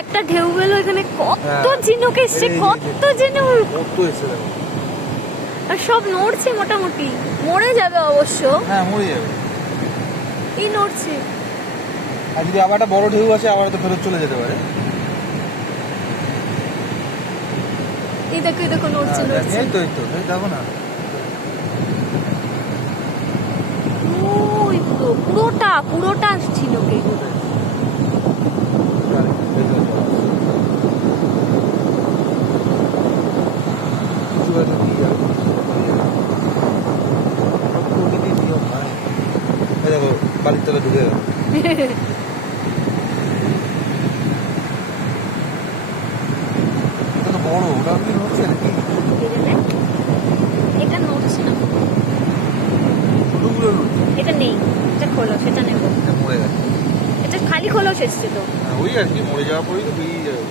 একটা ঢেউ গেল এখানে, কত ঝিনুক এসছে, কত ঝিনুক, কত এসে দেখো। আর সব নড়ছে মোটামুটি, মরে যাবে অবশ্য। হ্যাঁ মরে যাবে। এই নড়ছে। আর যদি আবার একটা বড় ঢেউ আসে আবার তো ফেরত চলে যেতে পারে। এই দেখো এই দেখো নড়ছে নড়ছে। এই তো দেখো না। ওই পুরোটা পুরোটা ঝিনুকে। দেখো বালির তলে ঢুকে গেল। এটা তো বড়, ওটা কি নড়ছে নাকি? এটা নড়ছে না, ছোটগুলো নড়ছে। এটা নেই, এটা খোলো, সেটা নেবো। এটা মরে গেছে। এটা খালি খোলস এসছে তো। ওই আর কি, মরে যাওয়ার পরেই তো বেরিয়ে যাবে।